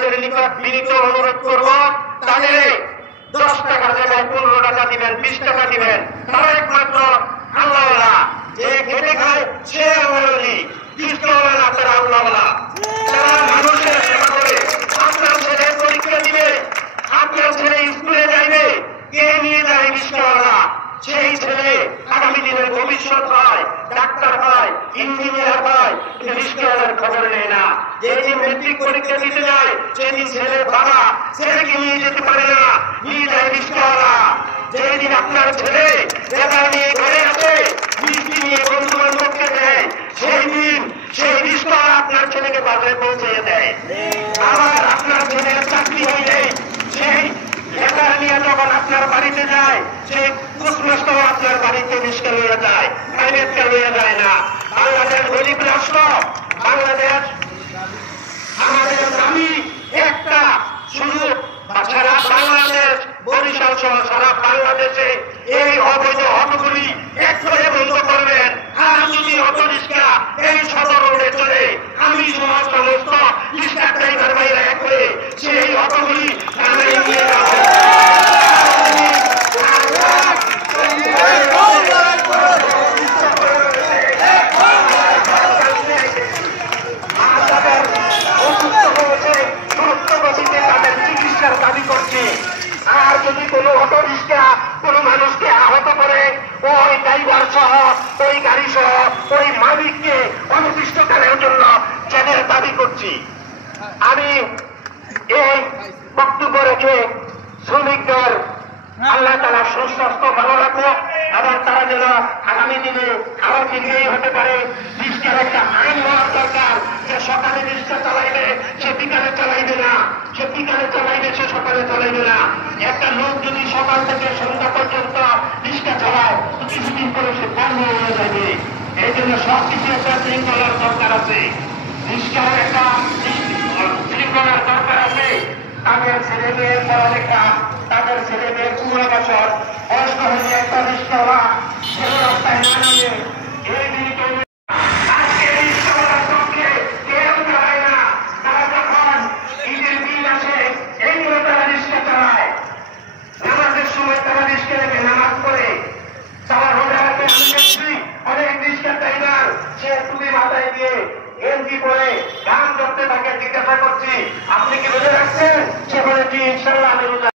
তাদের নিকট বিনীত অনুরোধ করব, তাদের 10 টাকার জায়গায় 15 টাকা দিবেন, 20 টাকা দিবেন। তারা একমাত্র আল্লাহওয়ালা, যে খেটে খায় সে আমলি, খ্রিস্টওয়ালা না, তারা আল্লাহওয়ালা। তারা মানুষের সেবা করে। আপনার ছেলে পরীক্ষা দিবে, আপনার ছেলে স্কুলে যাইবে, কে নিয়ে যায়? খ্রিস্টওয়ালা। সেই ছেলে আগামী দিনের ভবিষ্যৎ হয়, ডাক্তার হয়, ইঞ্জিনিয়ার হয়, কিন্তু খ্রিস্টওয়ালার খবর নেয় না। যেদিন মেট্রিক পরীক্ষা দিতে যায় সেদিন ছেলের বাবা ছেলেকে নিয়ে যেতে পারে না, নিয়ে যায় খ্রিস্টওয়ালা। যেদিন আপনার ছেলে বেকার নিয়ে ঘরে আছে, মিষ্টি নিয়ে বন্ধু বান্ধবকে দেয়, সেই দিন সেই খ্রিস্টওয়ালা আপনার ছেলেকে বাজারে পৌঁছে দেয়। আবার আপনার ছেলের চাকরি হইলে সেই বেকার নিয়ে যখন আপনার বাড়িতে যায়, সেই কুসমাস্টার আপনার বাড়িতে রিস্কা লইয়া যায়, প্রাইভেটকে লইয়া যায় না। বাংলাদেশ গরিব রাষ্ট্র, বাংলাদেশ আমাদের দামি একটা সুযোগ। সারা বাংলাদেশ, বরিশাল সহ সারা বাংলাদেশে এই অবৈধ অটোগুলি একবারে বন্ধ করবেন। আর যদি অটো রিক্সা এই সদর রোডে চলে, আমি সমস্ত রিক্সা ড্রাইভার ভাইরা একবারে সেই অটোগুলি থানায় নিয়ে যাবো। দাবি করছে। আর যদি কোনো অটো রিক্সা কোনো মানুষকে আহত করে, ওই ড্রাইভার সহ, ওই গাড়ি সহ, ওই মালিককে অনির্দিষ্টকালের জন্য জেলের দাবি করছি। আমি এই বক্তব্য রেখে শ্রমিকদের আল্লাহ তাআলা সুস্বাস্থ্য ভালো রাখো, আবার তারা যেন আগামী দিনে আরো বিজয়ী হতে পারে। রিক্সার একটা আইন হওয়ার দরকার, যে সকালে রিক্সা চালাইবে সে বিকালে চালাইবে না, সে বিকালে চালাইবে সে সকালে চালাইবে না। একটা লোক যদি সকাল থেকে সন্ধ্যা পর্যন্ত রিক্সা চালায়, কিছুদিন করে সে বন্ধ হয়ে যাবে। এই জন্য সবকিছু একটা শৃঙ্খলার দরকার আছে, রিক্সার একটা শৃঙ্খলার দরকার আছে। তাদের ছেলে মেয়ের পড়ালেখা, তাদের ছেলে মেয়ের পুনর্বাসন, বয়স্ক হলে একটা রিক্সাওয়ালা সেও রাস্তায় না নামে এই দিকে আজকে রিক্সাওয়ালার পক্ষে কেউ চালায় না। তারা যখন ঈদের দিন আসে এইগুলো তারা রিক্সা চালায়, নামাজের সময় তারা রিক্সা রেখে নামাজ পড়ে। তারা রোজাতে আমি দেখছি অনেক রিক্সা ড্রাইভার সে টুপি মাথায় দিয়ে গেঞ্জি পরে গান করতে থাকে। জিজ্ঞাসা করছি আপনি কি রোজা রাখছেন? সে বলে কি ইনশাল্লাহ আমি রোজা